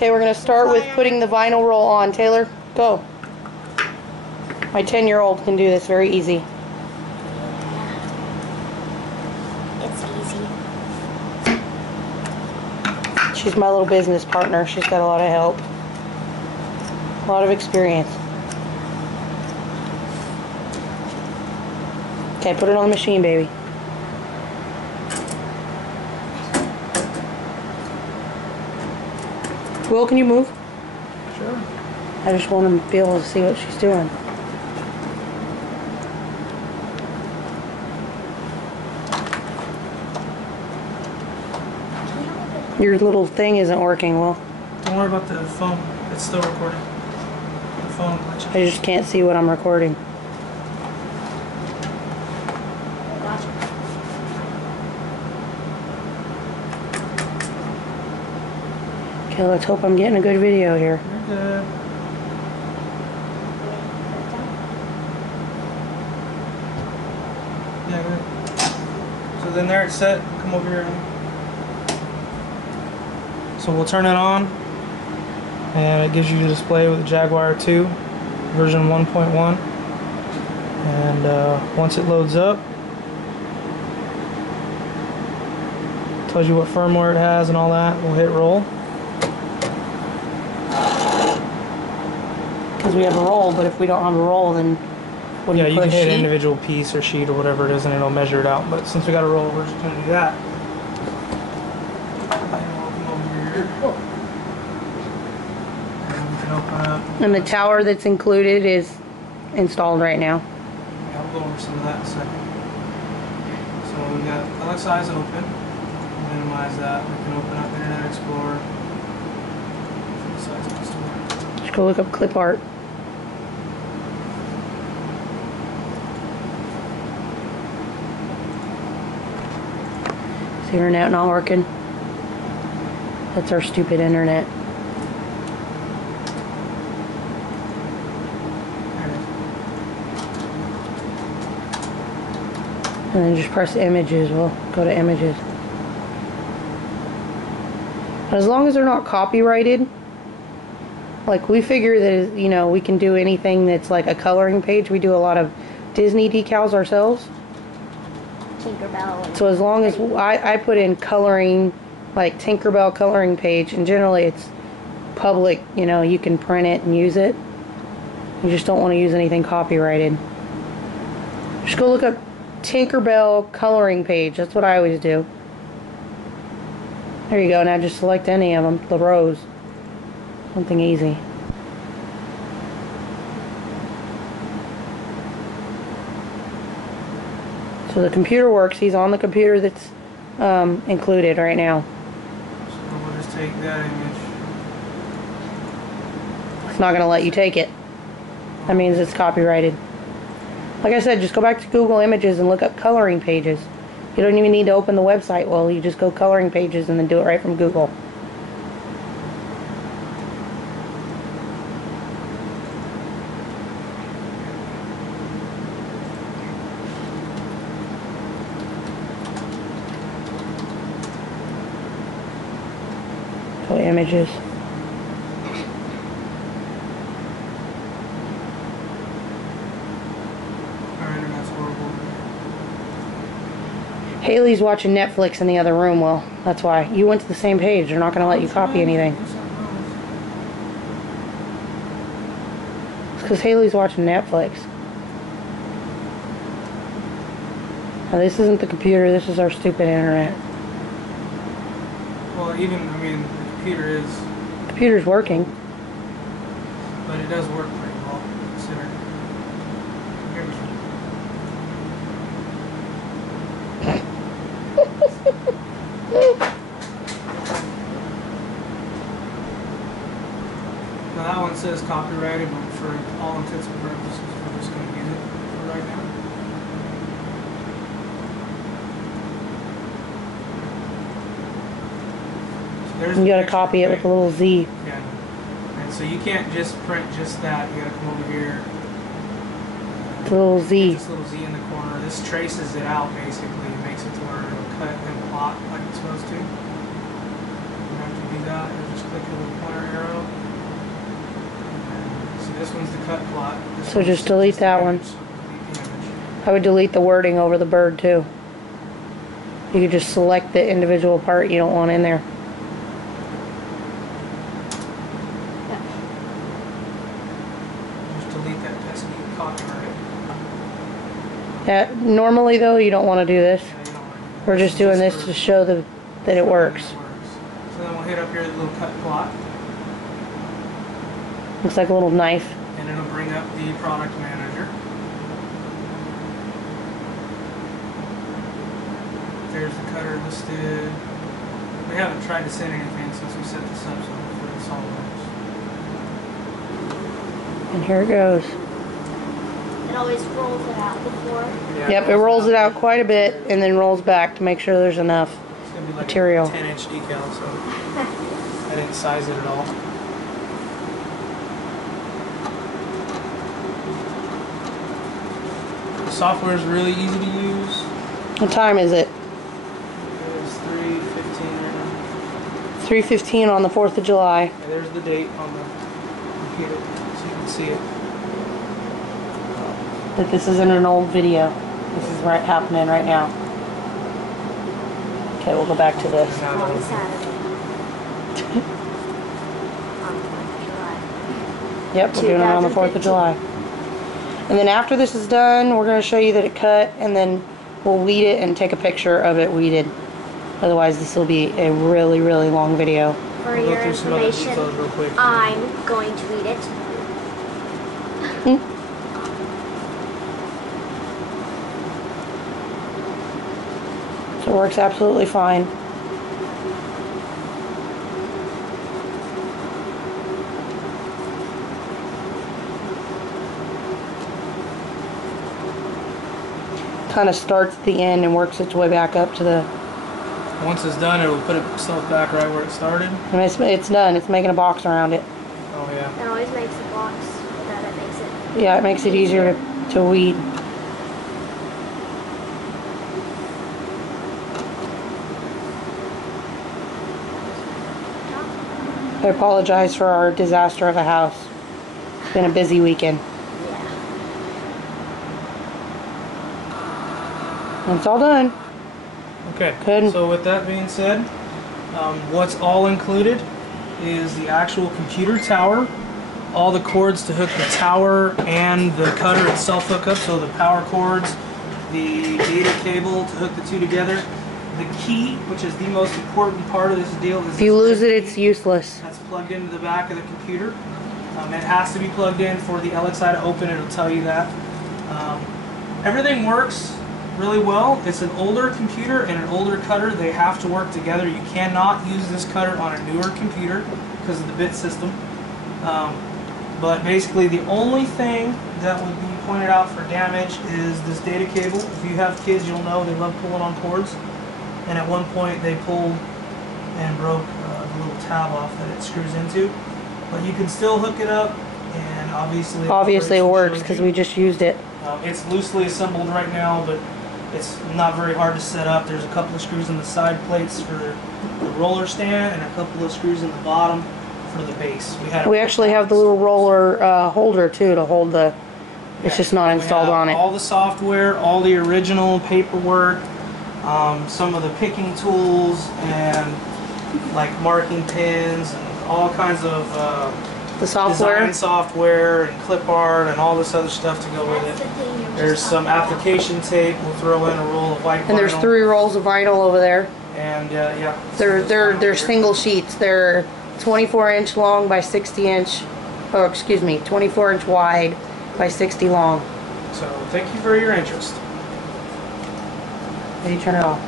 Okay, we're going to start with putting the vinyl roll on. Taylor, go. My 10-year-old can do this very easy. It's easy. She's my little business partner. She's got a lot of help. A lot of experience. Okay, put it on the machine, baby. Will, can you move? Sure. I just want to be able to see what she's doing. Your little thing isn't working, Will. Don't worry about the phone. It's still recording. The phone glitches. I just can't see what I'm recording. Okay, let's hope I'm getting a good video here. You're good. Yeah, good. So then there it's set. Come over here. So we'll turn it on, and it gives you the display with the Jaguar 2 version 1.1. And once it loads up, tells you what firmware it has and all that. We'll hit roll. Because we have a roll, but if we don't have a roll, then what do you put? You can hit sheet? individual piece or sheet or whatever it is, and it'll measure it out. But since we got a roll, we're just going to do that. And the tower that's included is installed right now. Yeah, I'll go over some of that in a second. So we got LXI's open. Minimize that. We can open up Internet Explorer. Just go look up clip art. Is the internet not working? That's our stupid internet. And then just press images. We'll go to images. As long as they're not copyrighted, like we figure that, you know, we can do anything that's like a coloring page. We do a lot of Disney decals ourselves. Tinkerbell. So as long as I put in coloring, like Tinkerbell coloring page, and generally it's public, you know, you can print it and use it. You just don't want to use anything copyrighted. Just go look up Tinkerbell coloring page. That's what I always do. There you go. Now just select any of them, the rows. Something easy. So the computer works. He's on the computer that's included right now. So we'll just take that image. It's not going to let you take it. That means it's copyrighted. Like I said, just go back to Google Images and look up coloring pages. You don't even need to open the website. Well, you just go coloring pages and then do it right from Google. Go images. Haley's watching Netflix in the other room. Well, that's why. You went to the same page. They're not going to let you copy anything. It's because Haley's watching Netflix. Now, this isn't the computer. This is our stupid internet. Well, even, I mean, the computer is... The computer's working. But it does work pretty well, considering. Now that one says copyrighted, but for all intents and purposes, we're just going to use it for right now. You gotta copy it with a little Z. Yeah. And so you can't just print just that. You gotta come over here. The little Z. This little Z in the corner. This traces it out basically. It makes it to where it'll cut and plot like it's supposed to. You have to do that. You just click the little pointer arrow. this one's the cut plot. So just delete that one. I would delete the wording over the bird too. You could just select the individual part you don't want in there. Just delete that pesky copyright. Normally though, you don't want to do this. Yeah, you don't want to. We're just doing this to show that it works. So then we'll hit up here the little cut plot, Looks like a little knife. and it'll bring up the product manager. There's the cutter listed. We haven't tried to send anything since we set this up, so hopefully this all works. And here it goes. It always rolls it out before. Yeah, Yep, it rolls it out quite a bit and then rolls back to make sure there's enough. It's gonna be like material. a 10-inch decal, so I didn't size it at all. The software is really easy to use. What time is it? It's 3:15 right now. 3:15 on the 4th of July. Yeah, there's the date on the computer, so you can see it. But this isn't an old video. This is right happening right now. Okay, we'll go back to this. Now On that- Saturday. On the 4th of July. Yep, we're doing it on the 4th of July. And then after this is done, we're going to show you that it cut, and then we'll weed it and take a picture of it weeded. Otherwise, this will be a really, really long video. For We'll go your through some other information, details real quick. I'm going to eat it. So it works absolutely fine. Kind of starts at the end and works its way back up to the... Once it's done, it'll put itself back right where it started. And it's done. It's making a box around it. Oh yeah. It always makes a box that it makes it. Yeah, it makes it easier to weed. I apologize for our disaster of a house. It's been a busy weekend. Yeah. And it's all done. Okay. Good. So with that being said, what's all included is the actual computer tower, all the cords to hook the tower and the cutter itself hook up, so the power cords, the data cable to hook the two together. The key, which is the most important part of this deal, is If you lose it, it's useless. that's plugged into the back of the computer. It has to be plugged in for the LXI to open. It'll tell you that. Everything works really well. It's an older computer and an older cutter. They have to work together. You cannot use this cutter on a newer computer because of the bit system. But basically the only thing that would be pointed out for damage is this data cable. If you have kids, you'll know they love pulling on cords. And at one point they pulled and broke the little tab off that it screws into. But you can still hook it up, and obviously Obviously it works because we just used it. it's loosely assembled right now, but it's not very hard to set up. There's a couple of screws in the side plates for the roller stand and a couple of screws in the bottom for the base. We actually have the little roller holder too to hold the... It's just not installed on it. All the software, all the original paperwork, some of the picking tools, and like marking pins and all kinds of The software. design software and clip art and all this other stuff to go with That's it. the thing you're There's just some talking about. application tape. We'll throw in a roll of white And there's vinyl. 3 rolls of vinyl over there. And yeah, They're single sheets. They're 24-inch long by 60-inch, oh excuse me, 24-inch wide by 60 long. So thank you for your interest. How do you turn it off?